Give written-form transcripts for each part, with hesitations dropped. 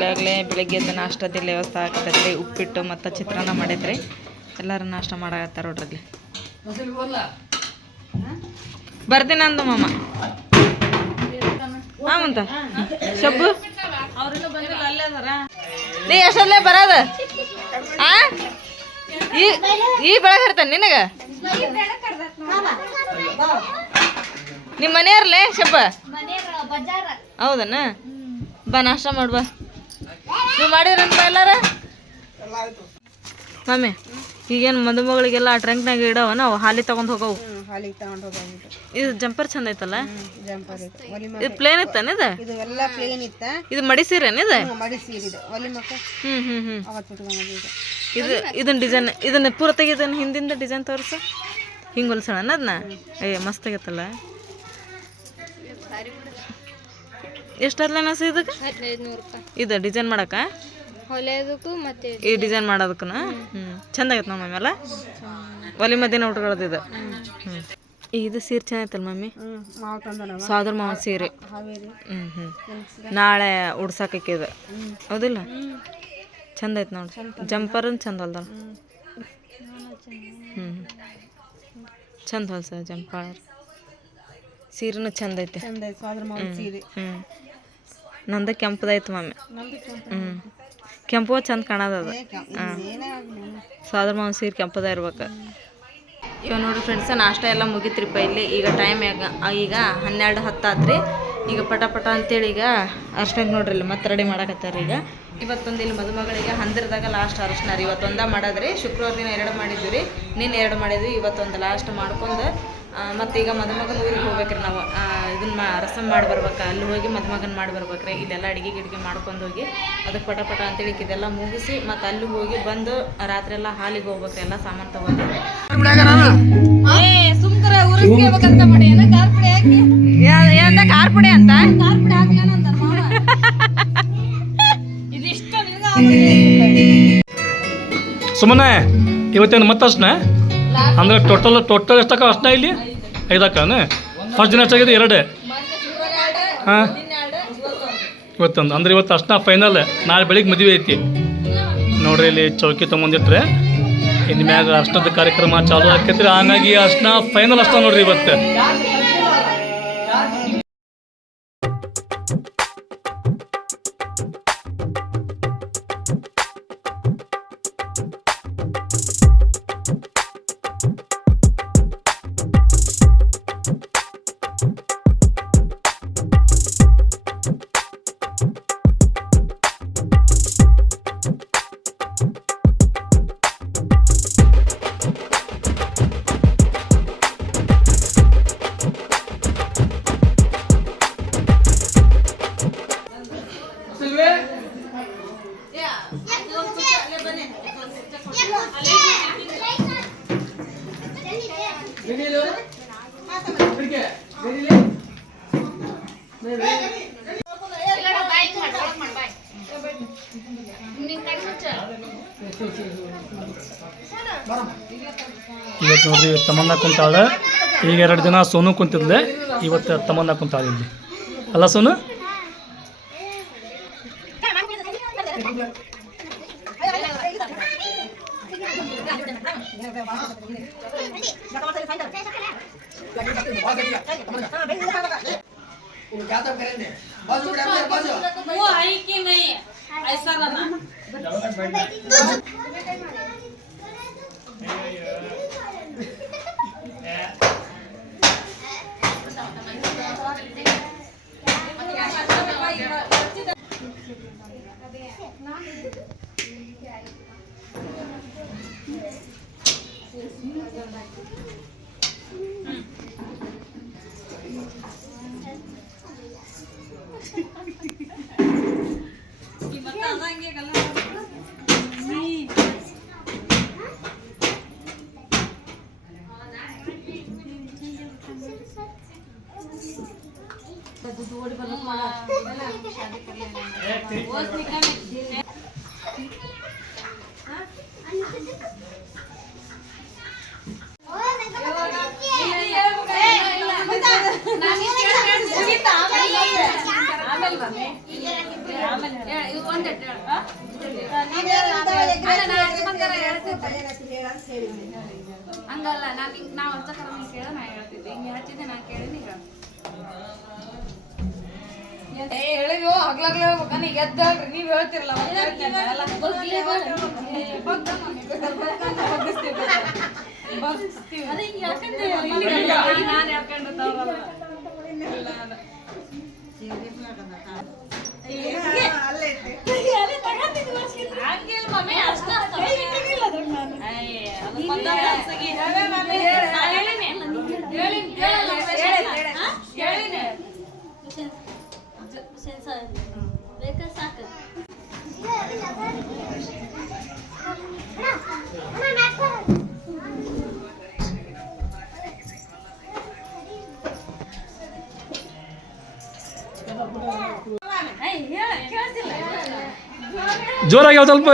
ಇಲ್ಲಾಗಲೇ ಬೆಳಗ್ಗೆ ಎದ್ದು ನಾಷ್ಟದಲ್ಲಿ ವ್ಯವಸ್ಥೆ ಆಗ್ತೈತ್ರಿ. ಉಪ್ಪಿಟ್ಟು ಮತ್ತು ಚಿತ್ರಾನ್ನ ಮಾಡೈತ್ರಿ. ಎಲ್ಲರೂ ನಾಷ್ಟ ಮಾಡಾಕತ್ತಾರ ನೋಡ್ರಿ. ಬರ್ತೀನಿ ಅಂದ ಮಾಮ ಹಾಂತ ಶಬ್ಬು ನೀ ಎಷ್ಟಲ್ಲೇ ಬರೋದು ಈ ಬೆಳಗ್ಗೆ ಇರ್ತಾನೆ ನಿನಗೆ ನಿಮ್ಮ ಮನೆಯವ್ರಲ್ಲೇ ಶಬ್ಬ ಹೌದನ ಬಾ ನಾಷ್ಟ ಮಾಡ್ಬಾ. ನೀವು ಮಾಡಿದ್ರಂತ ಎಲ್ಲಾರ ಮಮ್ಮಿ ಈಗೇನು ಮದುಮಗಳಿಗೆಲ್ಲ ಟ್ರಂಕ್ನಾಗ ಇಡವ ನಾವು ಹಾಲಿ ತಗೊಂಡು ಹೋಗವು. ಇದು ಜಂಪರ್ ಚಂದ ಐತಲ್ಲ. ಇದು ಪ್ಲೇನ್ ಇತ್ತಾನ ಇದು ಮಡಿಸೀರೇನು ಇದು? ಇದು ಇದನ್ನ ಡಿಸೈನ್ ಇದನ್ನ ಪೂರ ತೆಗಿದನ್ನ ಹಿಂದಿಂದ ಡಿಸೈನ್ ತೋರಿಸ ಹಿಂಗೆ ಹೊಲ್ಸೋಣ ಅದನ್ನ. ಮಸ್ತ್ ಆಗೈತಲ್ಲ. ಎಷ್ಟಾದ್ಲ ನಸ ಇದಕ್ಕೆ? ಇದು ಡಿಸೈನ್ ಮಾಡಕ ಹೊಲೆಯೋದಕ್ಕೂ ಮತ್ತೆ ಈ ಡಿಸೈನ್ ಮಾಡೋದಕ್ಕೂ ಚಂದ ಆಗೈತೆ ನಮ್ಮ ಮಮ್ಮಿ. ಒಲಿ ಮದ್ದಿನ ಉಟ್ಕೊಳ್ಳೋದು ಇದು. ಇದು ಸೀರೆ ಚೆನ್ನಾಗೈತಲ್ಲ ಮಮ್ಮಿ. ಸಾದ್ರ ಮಾವ ಸೀರೆ ನಾಳೆ ಉಡ್ಸಾಕೈತಿ ಇದು ಹೌದಿಲ್ಲ? ಚಂದ ಐತೆ ನೋಡಿ. ಜಂಪರ್ ಚಂದ ಹೊಲ್ದ ಚಂದ ಹೊಲ್ಸ ಜಂಪರ್ ಸೀರೆನೂ ಚಂದ ಐತೆ. ನಂದ ಕೆಂಪದೈತೆ ಮಮ್ಮಿ. ಕೆಂಪು ಚಂದ ಕಾಣೋದದು. ಸಾದ್ರ ಮಾವನ ಸೀರೆ ಕೆಂಪದ ಇರ್ಬೇಕು. ಇವಾಗ ನೋಡಿರಿ ಫ್ರೆಂಡ್ಸ ನಾಷ್ಟ ಎಲ್ಲ ಮುಗಿತ್ರಿಪ್ಪ ಇಲ್ಲಿ. ಈಗ ಟೈಮ್ ಈಗ 12:10 ಆತ್ರಿ. ಈಗ ಪಟ ಪಟ ಅಂತೇಳಿ ಈಗ ಅರ್ಶನಕ್ಕೆ ನೋಡ್ರಿ ಇಲ್ಲಿ ಮತ್ತೆ ರೆಡಿ ಮಾಡಕತ್ತಾರ. ಈಗ ಇವತ್ತೊಂದು ಇಲ್ಲಿ ಮದುಮಗಳಿಗೆ ಹಂದಿರದಾಗ ಲಾಸ್ಟ್ ಅರ್ಶನ ರೀ. ಇವತ್ತೊಂದ ಮಾಡೋದ್ರಿ. ಶುಕ್ರವಾರ ದಿನ 2 ಮಾಡಿದ್ವಿ ರೀ. ನೀನು 2 ಮಾಡಿದ್ವಿ. ಇವತ್ತೊಂದು ಲಾಸ್ಟ್ ಮಾಡ್ಕೊಂಡು ಮತ್ತು ಈಗ ಮದುಮಗನ ಊರಿಗೆ ಹೋಗ್ಬೇಕ್ರಿ ನಾವು. ಇದನ್ನ ರಸಮ್ ಮಾಡಿ ಬರ್ಬೇಕು. ಅಲ್ಲಿ ಹೋಗಿ ಮದುಮಗನ ಮಾಡಿ ಬರ್ಬೇಕ್ರಿ. ಇಲ್ಲೆಲ್ಲ ಅಡುಗೆ ಗಿಡಿಗೆ ಮಾಡ್ಕೊಂಡು ಹೋಗಿ ಅದಕ್ಕೆ ಪಟ ಪಟ ಅಂತೇಳಿ ಇದೆಲ್ಲ ಮುಗಿಸಿ ಮತ್ತು ಅಲ್ಲಿ ಹೋಗಿ ಬಂದು ರಾತ್ರಿ ಎಲ್ಲ ಹಾಲಿಗೆ ಹೋಗ್ಬೇಕ್ರಿ. ಎಲ್ಲ ಸಾಮಾನು ತಗೊಂಡು ಸುಮ್ಕರ ಉರಿಸ್ಕೋಬೇಕಂತ ಮಾಡಿ ಏನೋ ಖಾರ ಪುಡಿ ಹಾಕಿ ಏನಂದ ಖಾರ ಪುಡಿ ಅಂತ ಖಾರ ಪುಡಿ ಹಾಕ್ಲೇನ ಅಂತ ಇದಿಷ್ಟ ಸುಮ್ಮನೆ ಇವತ್ತೇನು ಮತ್ತಷ್ಟನ ಅಂದ್ರೆ ಟೋಟಲ್ ಎಷ್ಟಕ್ಕ ಅಷ್ಟನ ಇಲ್ಲಿ 5 ಫಸ್ಟ್ ದಿನ ಎಷ್ಟಾಗಿದೆ 2. ಹಾಂ ಇವತ್ತೊಂದು ಅಂದ್ರೆ ಇವತ್ತು ಅಷ್ಟನ ಫೈನಲ್. ನಾಳೆ ಬೆಳಿಗ್ಗೆ ಮದುವೆ ಐತಿ ನೋಡ್ರಿ. ಇಲ್ಲಿ ಚೌಕಿ ತೊಗೊಂಡಿಟ್ರೆ ಇನ್ನು ಮ್ಯಾಗ ಅಷ್ಟದ ಕಾರ್ಯಕ್ರಮ ಚಾಲು ಆಕೈತ್ರಿ. ಹಂಗಾಗಿ ಅಷ್ಟನ ಫೈನಲ್ ಅಷ್ಟ ನೋಡ್ರಿ ಇವತ್ತು. ಇವತ್ತು ನೋಡ್ರಿ ತಮ್ಮನ್ನ ಕುಂತಾಳೆ. ಈಗ 2 ದಿನ ಸೋನು ಕುಂತಿದ್ಲೆ. ಇವತ್ತು ತಮ್ಮನ್ನ ಕುಂತಾಳೆ ಇಲ್ಲಿ ಅಲ್ಲ ಸೋನು? ಹಂಗಲ್ಲ ನಾವು ಹಚ್ಚಕರ ಕೇಳ ನಾ ಹೇಳ್ತಿದ್ದೆ ಹಿಂಗೆ ಹಚ್ಚಿದ್ದೆ ನಾ ಕೇಳಿ ಹೇಳಿದ್ವು ಹಗ್ಲಾಗ್ಲೇ ಹೋಗ್ಬೇಕನ್ನ ಈಗ ಎದ್ದಲ್ರಿ ನೀವ್ ಹೇಳ್ತಿರಲ್ಲ ನಾನು ಹೇಳ್ಕೊಂಡಿರ್ತಾವ್ರಲ್ಲ ಜೋರಾಗಿ ಯಾವ ಸ್ವಲ್ಪ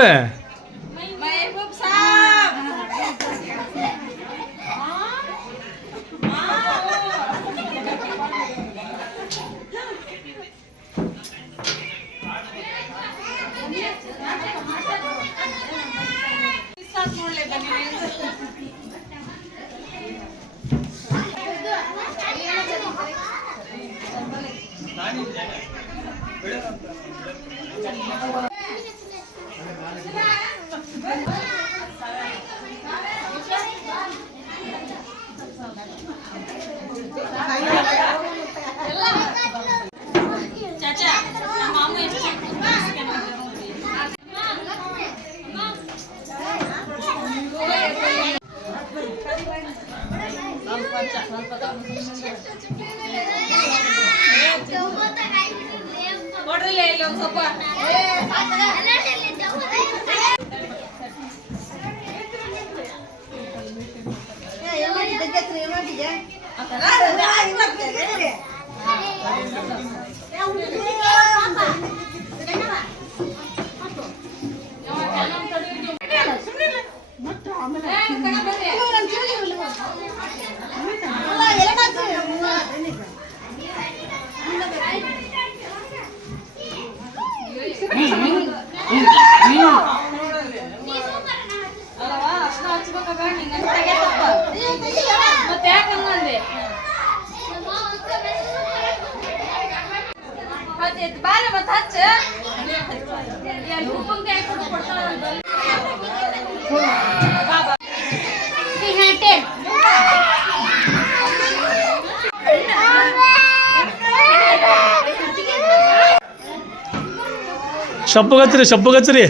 ಶಬ್ಬು ಗಚ್ಚರಿ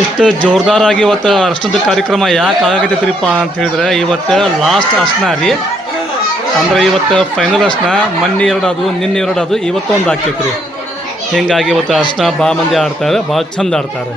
ಇಷ್ಟು ಜೋರ್ದಾರಾಗಿ ಇವತ್ತು ಅರ್ಶನದ ಕಾರ್ಯಕ್ರಮ ಯಾಕೆ ಆಗತೈತ್ರಿಪ್ಪ ಅಂತ ಹೇಳಿದ್ರೆ ಇವತ್ತು ಲಾಸ್ಟ್ ಅರ್ಶನ ರೀ. ಅಂದ್ರೆ ಇವತ್ತು ಫೈನಲ್ ಅರ್ಶನ ಮೊನ್ನೆ 2 ಅದು ನಿನ್ನೆ 2 ಅದು ಇವತ್ತು 1 ಆಕೈತ್ರಿ. ಹೀಗಾಗಿ ಇವತ್ತು ಅರ್ಶನ ಭಾಳ ಮಂದಿ ಆಡ್ತಾರೆ, ಭಾಳ ಚಂದ ಆಡ್ತಾರೆ.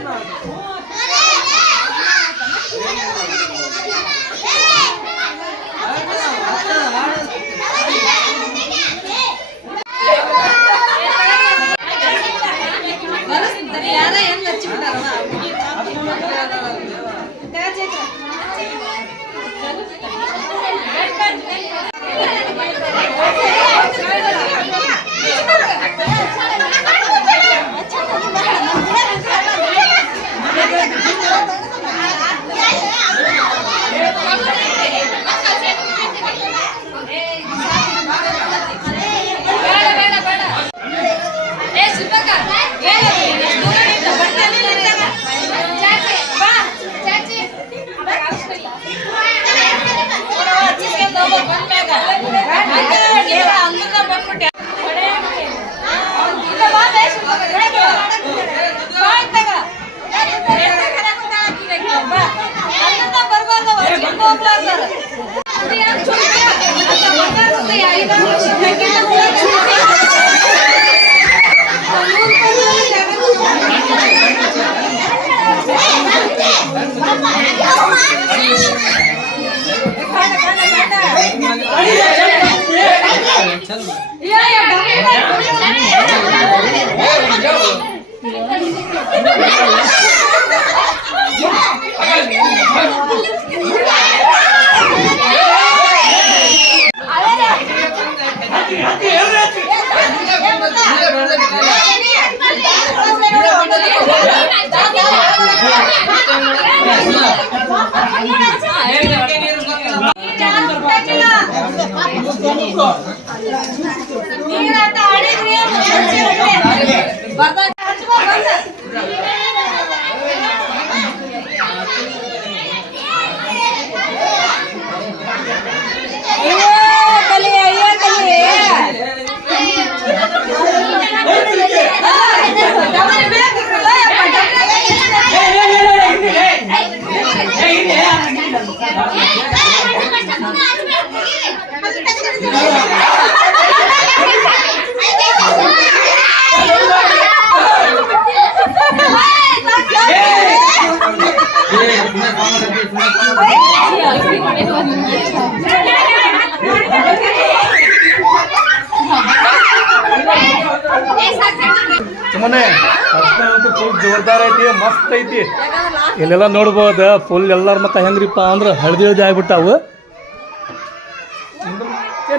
ಸುಮ್ಮನೆ ಅಂತೂ ಫುಲ್ ಜೋರ್ದಾರ್ ಐತಿ, ಮಸ್ತ್ ಐತಿ. ಇಲ್ಲೆಲ್ಲ ನೋಡ್ಬೋದು ಫುಲ್ ಎಲ್ಲರ ಮಕ್ಕ ಹೆಂಗ್ರಿಪ್ಪ ಅಂದ್ರೆ ಹಳದಿ ಹಳದಿ ಆಗ್ಬಿಟ್ಟಾವು.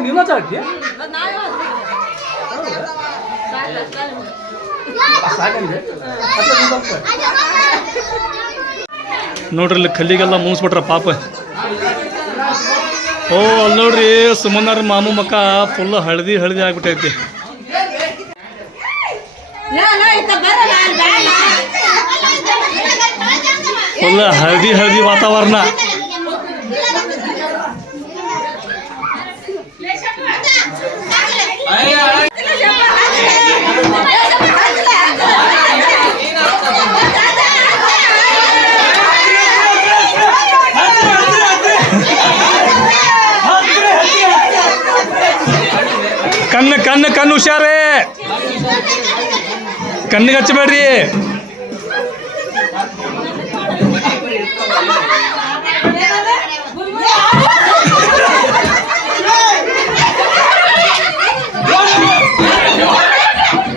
ನೀನ ಚಾಟಿ ನೋಡ್ರಿ ಇಲ್ಲಿ ಕಲ್ಲಿಗೆಲ್ಲ ಮುಗಿಸ್ಬಿಟ್ರ ಪಾಪ. ಓ ಅಲ್ಲಿ ನೋಡ್ರಿ ಸುಮನ್ನಾರ ಮಾಮು ಮಕ್ಕ ಫುಲ್ ಹಳದಿ ಹಳದಿ ಆಗ್ಬಿಟ್ಟೈತಿ. ಫುಲ್ ಹಳದಿ ಹಳದಿ ವಾತಾವರಣ. ಕಣ್ಣು ಕಣ್ಣು ಕಣ್ಣು ಹುಷಾರೇ, ಕಣ್ಣಿಗೆ ಹಚ್ಚಬೇಡ್ರಿ.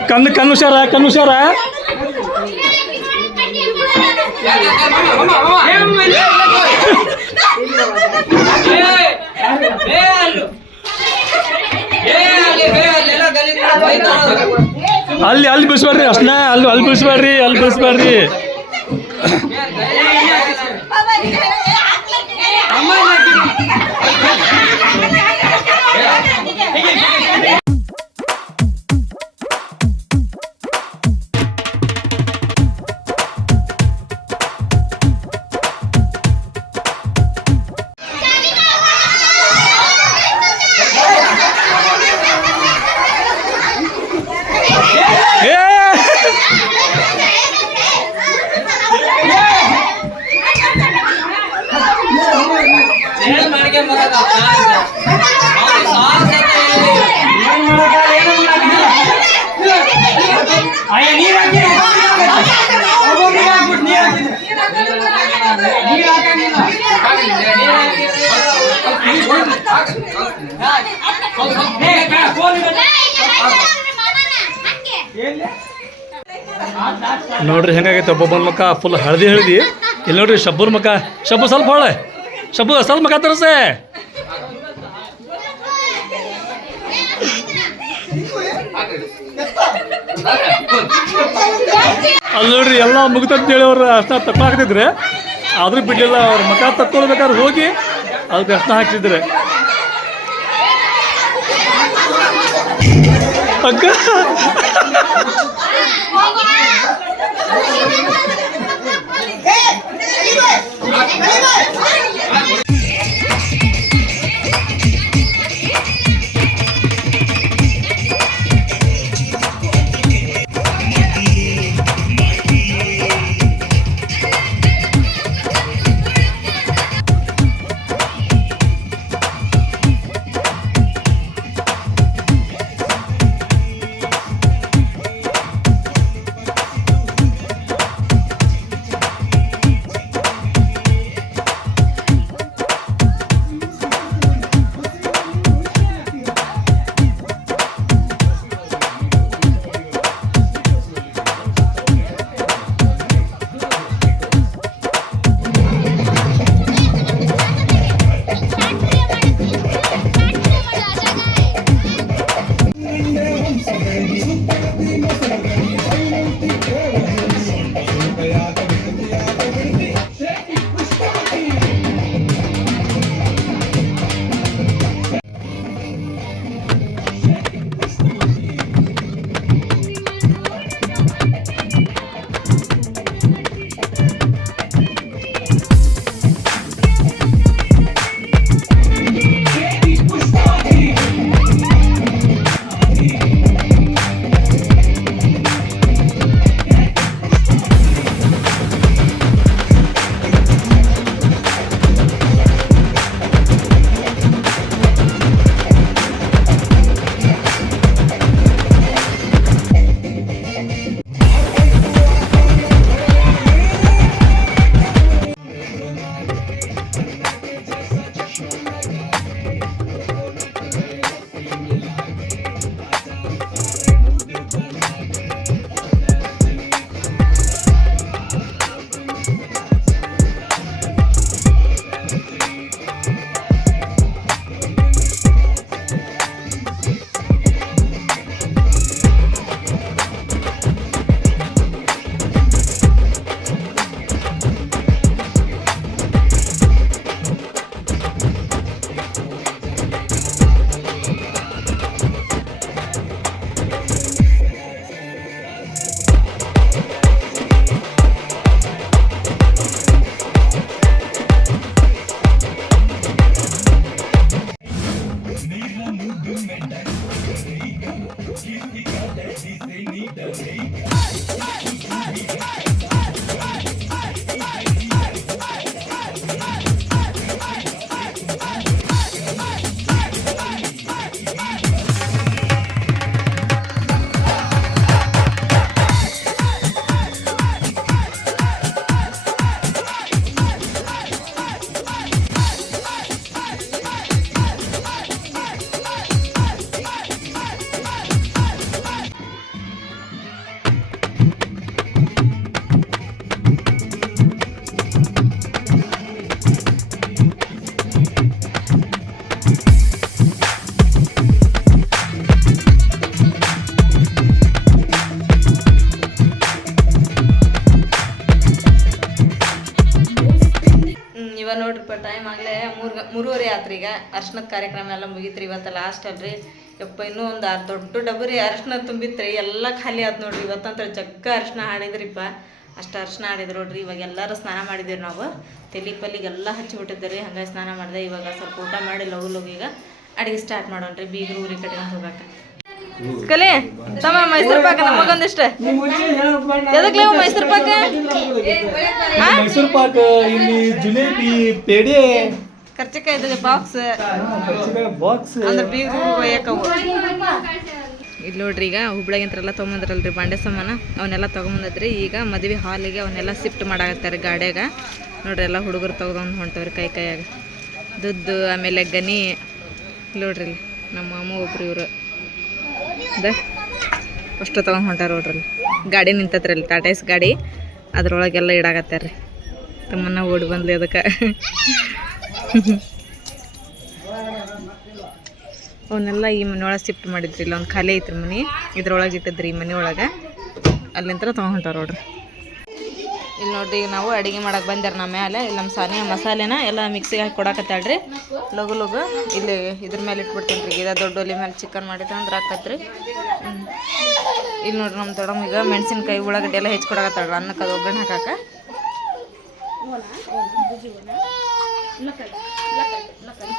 ಕಣ್ಣು ಕಣ್ಣು ಹುಷಾರ, ಕಣ್ಣು ಹುಷಾರ. ಅಲ್ಲಿ ಅಲ್ಲಿ ಬಿಡಿಸ್ಬೇಡ್ರಿ ಅಷ್ಟನ್ನ, ಅಲ್ಲಿ ಬಿಡಿಸ್ಬೇಡ್ರಿ, ಅಲ್ಲಿ ಬಿಡಿಸ್ಬೇಡ್ರಿ. ನೋಡ್ರಿ ಹೆಂಗಾಗೈತೆ ಒಬ್ಬೊಬ್ಬನ ಮಕ್ಕ ಫುಲ್ ಹಳದಿ ಹಳದಿ. ಇಲ್ಲಿ ನೋಡ್ರಿ ಶಬ್ಬುರ್ ಮಕ್ಕ, ಶಬ್ಬು ಸ್ವಲ್ಪ ಹೊಳೆ, ಶಬ್ಬು ಸ್ವಲ್ಪ ಮಕ್ಕ ತರಸೆ. ಅಲ್ಲಿ ನೋಡ್ರಿ ಎಲ್ಲ ಮುಗಿತಂತೇಳಿ ಅವ್ರು ಅಷ್ಟ ತಕ್ಕ ಹಾಕ್ತಿದ್ರೆ, ಆದ್ರೂ ಬಿಡ್ಲಿಲ್ಲ. ಅವ್ರ ಮಕ ತಕ್ಕೊಳ್ಬೇಕಾದ್ರೆ ಹೋಗಿ ಅದಕ್ಕೆ ಅಷ್ಟ ಹಾಕ್ತಿದ್ರೆ ಅಕ್ಕ. ಆತ್ರಿ ಈಗ ಅರ್ಶನದ ಕಾರ್ಯಕ್ರಮ ಎಲ್ಲ ಮುಗೀತ್ರಿ ಇವತ್ತು ಲಾಸ್ಟ್ ಅಲ್ರಿ ಯಪ್ಪ ಇನ್ನೂ ಒಂದು ದೊಡ್ಡ ಡಬರಿ ಅರ್ಶಿನ ತುಂಬಿತ್ರಿ ಎಲ್ಲ ಖಾಲಿ ಆದ್ ನೋಡ್ರಿ ಇವತ್ತಂತ ಜಗ್ಗ ಅರ್ಶಿನ ಹಾಡಿದ್ರಿಪ್ಪ ಅಷ್ಟು ಅರ್ಶಿನ ಹಾಡಿದ್ರು ನೋಡ್ರಿ ಇವಾಗ ಎಲ್ಲರೂ ಸ್ನಾನ ಮಾಡಿದ್ದೀವಿ ನಾವು ತಲೆ ಪಲ್ಲಿಗೆಲ್ಲ ಹಚ್ಚಿಬಿಟ್ಟಿದ್ದೀರಿ ಹಂಗಾಗಿ ಸ್ನಾನ ಮಾಡಿದೆ ಇವಾಗ ಸ್ವಲ್ಪ ಊಟ ಮಾಡಿ ಲಗು ಈಗ ಅಡಿಗೆ ಸ್ಟಾರ್ಟ್ ಮಾಡೋಣ್ರಿ ಬೀಗರು ಊರಿಗೆ ಕಟ್ಕೊಂಡು ಹೋಗಾಕ ಕಲಿ ತಮ್ಮ ಮೈಸೂರು ಪಾಕ ನಮಗೊಂದಿಷ್ಟ ಎದಕ್ಕೆ ನೀವು ಮೈಸೂರು ಪಾಕ ಮೈಸೂರು ಪಾಕ ಇಲ್ಲಿ ಜಿಲೇಬಿ ಪೇಡೆ ಕರ್ಚಿಕಾಯಿ ಇದ್ದದೆ ಬಾಕ್ಸ್ ಬಾಕ್ಸ್ ಅಂದ್ರೆ ಬೀಗರು ಒಯ್ಯಕವು ಇಲ್ಲಿ ನೋಡ್ರಿ ಈಗ ಹುಬ್ಳಾಗಿಂತ್ರೆಲ್ಲ ತೊಗೊಂಬಂದ್ರಲ್ರಿ ಬಾಂಡೆ ಸಾಮಾನ ಅವನ್ನೆಲ್ಲ ತೊಗೊಂಬಂದದ್ರಿ ಈಗ ಮದುವೆ ಹಾಲಿಗೆ ಅವನ್ನೆಲ್ಲ ಶಿಫ್ಟ್ ಮಾಡಾಕತ್ತಾರೆ ಗಾಡ್ಯಾಗ ನೋಡ್ರಿ ಎಲ್ಲ ಹುಡುಗರು ತೊಗೊಂಡು ಹೊಂಟವ್ರಿ ಕೈಯಾಗ ದುಡ್ಡು ಆಮೇಲೆ ಗನಿ ನೋಡ್ರಿ ಇಲ್ಲಿ ನಮ್ಮ ಅಮ್ಮ ಒಬ್ರು ಇವರು ಅಷ್ಟು ತೊಗೊಂಡು ಹೊಂಟಾರ ನೋಡ್ರಿ ಗಾಡಿ ನಿಂತತ್ರಿ ಅಲ್ಲಿ ಟಾಟಾ ಏಸ್ ಗಾಡಿ ಅದ್ರೊಳಗೆಲ್ಲ ಇಡಾಕತ್ತಾರ್ರಿ ತಮ್ಮನ್ನ ಓಡಿ ಬಂದ್ಲಿ ಅದಕ್ಕೆ ಅವನ್ನೆಲ್ಲ ಈ ಮನೆಯೊಳಗೆ ಶಿಫ್ಟ್ ಮಾಡಿದ್ರಿ ಇಲ್ಲ ಒಂದು ಖಾಲಿ ಐತ್ರಿ ಮನೆ ಇದ್ರೊಳಗೆ ಇಟ್ಟಿದ್ರಿ ಈ ಮನೆ ಒಳಗೆ ಅಲ್ಲಿಂದ ತೊಗೊಂಡು ಹೊಂಟಾರ ನೋಡ್ರಿ ಇಲ್ಲಿ ನೋಡ್ರಿ ಈಗ ನಾವು ಅಡುಗೆ ಮಾಡಕ್ಕೆ ಬಂದ್ಯಾರ ನಮ್ಮ ಮೇಲೆ ಇಲ್ಲಿ ನಮ್ಮ ಸಾನಿಯ ಮಸಾಲೆನ ಎಲ್ಲ ಮಿಕ್ಸಿಗೆ ಹಾಕಿ ಕೊಡಾಕತ್ತಾಳ್ರಿ ಲಗು ಇಲ್ಲಿ ಇದ್ರ ಮೇಲೆ ಇಟ್ಬಿಡ್ತೀನಿ ರೀ ಇದು ದೊಡ್ಡ ಒಲಿ ಮೇಲೆ ಚಿಕನ್ ಮಾಡಿದ್ರೆ ಅಂದ್ರೆ ಹಾಕತ್ರಿ ಇಲ್ಲಿ ನೋಡ್ರಿ ನಮ್ಮ ದೊಡ್ಡಮ್ಮ ಈಗ ಮೆಣಸಿನ್ಕಾಯಿ ಉಳ್ಳಾಗಡ್ಡಿ ಎಲ್ಲ ಹೆಚ್ಚಿ ಕೊಡಾಕತ್ತಾಳ್ರಿ ಅನ್ನಕ್ಕೆ ಅದು ಒಗ್ಗರಣೆ ಹಾಕಾಕ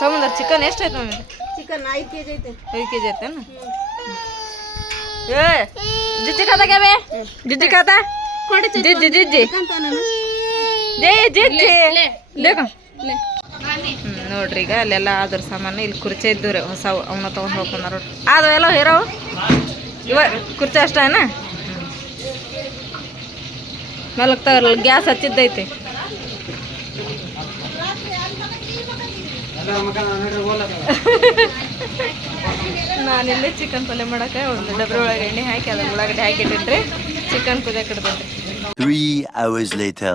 ತೊಗೊಂಡ್ರ ಚಿಕನ್ ಎಷ್ಟು ಐತೆ ಮಮ್ಮಿ ಚಿಕನ್ 5 kg ಐತೆ 5 kg ಐತೇನು ಏ ಜಿಜ್ಜಿ ಖಾತಾಗ್ಯಾವೆ ಜಿಜ್ಜಿ ಖಾತಾ ಜಿಜ್ಜಿ ಜಿಜ್ಜಿ ಜೇ ಜಿಜ್ಜಿ ಲೇಕ ನೋಡ್ರಿ ಈಗ ಅಲ್ಲೆಲ್ಲ ಅದ್ರ ಸಾಮಾನು ಇಲ್ಲಿ ಕುರ್ಚಿ ಇದ್ದವ್ರಿ ಹೊಸ ಅವನ್ನ ತೊಗೊಂಡು ಹೋಗ್ಕೊಂಡಾರ ನೋಡ್ರಿ ಅದು ಎಲ್ಲ ಹೇರೋ ಇವ ಕುರ್ಚಿ ಅಷ್ಟೇನ ಮೇಲಕ್ತಾವ್ರಲ್ಲ ಗ್ಯಾಸ್ ಹಚ್ಚಿದ್ದೈತಿ ನಾನಿಲ್ಲೇ ಚಿಕನ್ ಪಲ್ಯ ಮಾಡಕ್ಕೆ ಒಂದು ಡಬ್ರಿ ಒಳಗೆ ಎಣ್ಣೆ ಹಾಕಿ ಅದ್ರ ಉಳ್ಳಾಗಡ್ಡೆ ಹಾಕಿಟ್ಟಿನ್ರಿ ಚಿಕನ್ ಕುದಿಯಕ್ಕೆ ಇಡ್ತೇನ್ರಿ 3 hours later.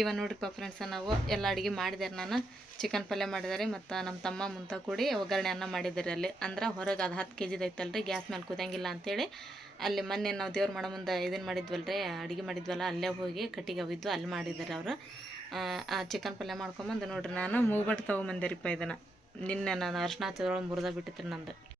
ಇವ ನೋಡ್ರಿಪ್ಪ ಫ್ರೆಂಡ್ಸ ನಾವು ಎಲ್ಲ ಅಡುಗೆ ಮಾಡಿದಾರೆ ನಾನು ಚಿಕನ್ ಪಲ್ಯ ಮಾಡಿದಾರೆ ಮತ್ತು ನಮ್ಮ ತಮ್ಮ ಮುಂತ ಕೂಡಿ ಒಗ್ಗರಣೆ ಅನ್ನ ಮಾಡಿದ್ದಾರೆ ಅಲ್ಲಿ ಅಂದ್ರೆ ಹೊರಗೆ ಅದು 10 kg ಐತಲ್ರಿ ಗ್ಯಾಸ್ ಮೇಲೆ ಕುದಿಯಂಗಿಲ್ಲ ಅಂತೇಳಿ ಅಲ್ಲಿ ಮೊನ್ನೆ ನಾವು ದೇವ್ರ ಮಾಡೋ ಮುಂದೆ ಇದನ್ನು ಮಾಡಿದ್ವಲ್ರಿ ಅಡುಗೆ ಮಾಡಿದ್ವಲ್ಲ ಅಲ್ಲೇ ಹೋಗಿ ಕಟ್ಟಿಗೆ ಅವಿದ್ದು ಅಲ್ಲಿ ಮಾಡಿದ್ದಾರೆ ಅವರು ಆ ಚಿಕನ್ ಪಲ್ಯ ಮಾಡ್ಕೊಂಬಂದು ನೋಡ್ರಿ ನಾನು ಮೂಗ್ಬಟ್ಟು ತೊಗೊಂಬಂದಿರಿಪ್ಪ ಇದನ್ನು ನಿನ್ನೆ ನಾನು ಅರ್ಶಿನ ಹಚ್ಚೋದ್ರೊಳಗೆ ಮುರಿದ ಬಿಟ್ಟಿತ್ತು ನಂದು